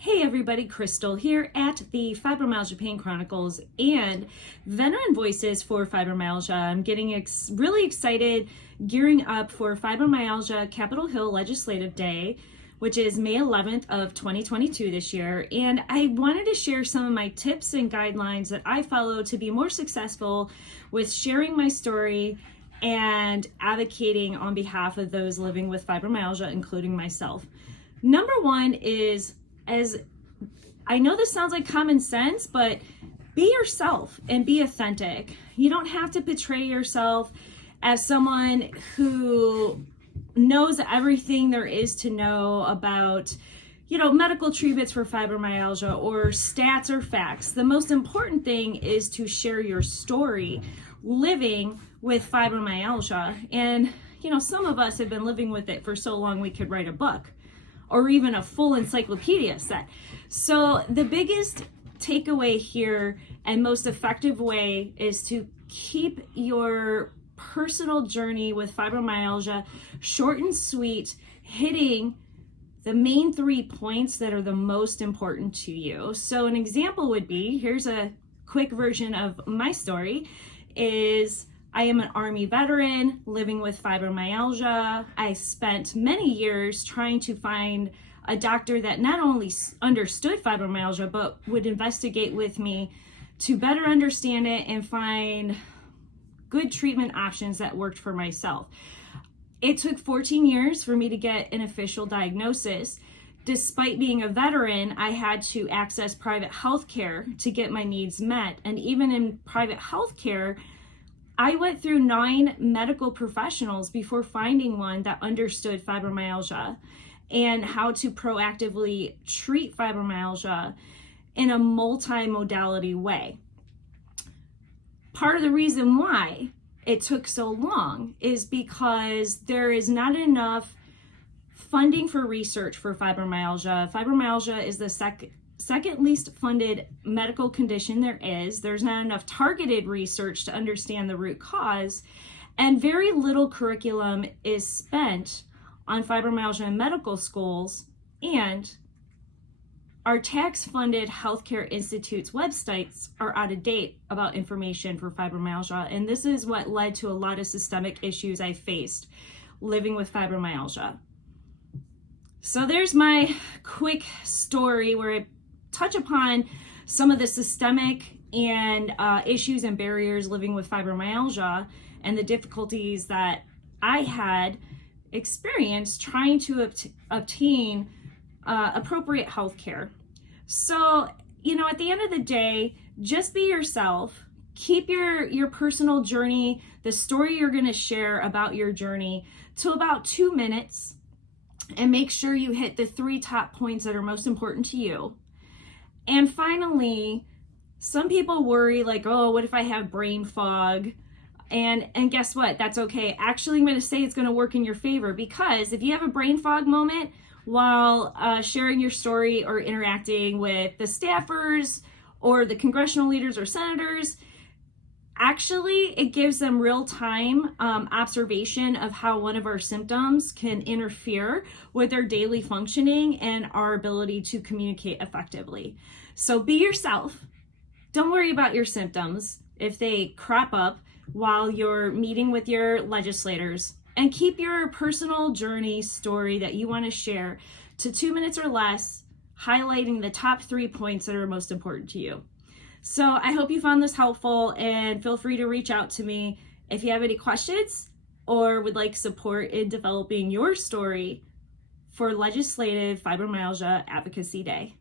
Hey everybody, Crystal here at the Fibromyalgia Pain Chronicles and Veteran Voices for Fibromyalgia. I'm getting really excited, gearing up for Fibromyalgia Capitol Hill Legislative Day, which is May 11th of 2022 this year. And I wanted to share some of my tips and guidelines that I follow to be more successful with sharing my story and advocating on behalf of those living with fibromyalgia, including myself. Number one is, as I know this sounds like common sense, but be yourself and be authentic. You don't have to portray yourself as someone who knows everything there is to know about, medical treatments for fibromyalgia or stats or facts. The most important thing is to share your story living with fibromyalgia. And, some of us have been living with it for so long we could write a book or even a full encyclopedia set. So the biggest takeaway here and most effective way is to keep your personal journey with fibromyalgia short and sweet, hitting the main 3 points that are the most important to you. So an example would be, here's a quick version of my story, is I am an Army veteran living with fibromyalgia. I spent many years trying to find a doctor that not only understood fibromyalgia, but would investigate with me to better understand it and find good treatment options that worked for myself. It took 14 years for me to get an official diagnosis. Despite being a veteran, I had to access private health care to get my needs met. And even in private health care, I went through 9 medical professionals before finding one that understood fibromyalgia and how to proactively treat fibromyalgia in a multi-modality way. Part of the reason why it took so long is because there is not enough funding for research for fibromyalgia. Fibromyalgia is the second least funded medical condition there is. There's not enough targeted research to understand the root cause, and very little curriculum is spent on fibromyalgia in medical schools, and our tax-funded healthcare institutes' websites are out of date about information for fibromyalgia, and this is what led to a lot of systemic issues I faced living with fibromyalgia. So there's my quick story where I touch upon some of the systemic and issues and barriers living with fibromyalgia and the difficulties that I had experienced trying to obtain appropriate health care. So, at the end of the day, just be yourself. Keep your personal journey, the story you're going to share about your journey, to about 2 minutes, and make sure you hit the 3 top points that are most important to you. And finally, some people worry like, oh, what if I have brain fog? And guess what? That's okay. Actually, I'm going to say it's going to work in your favor, because if you have a brain fog moment while sharing your story or interacting with the staffers or the congressional leaders or senators, actually, it gives them real-time observation of how one of our symptoms can interfere with their daily functioning and our ability to communicate effectively. So be yourself. Don't worry about your symptoms if they crop up while you're meeting with your legislators, and keep your personal journey story that you want to share to 2 minutes or less, highlighting the top 3 points that are most important to you. So I hope you found this helpful, and feel free to reach out to me if you have any questions or would like support in developing your story for Legislative Fibromyalgia Advocacy Day.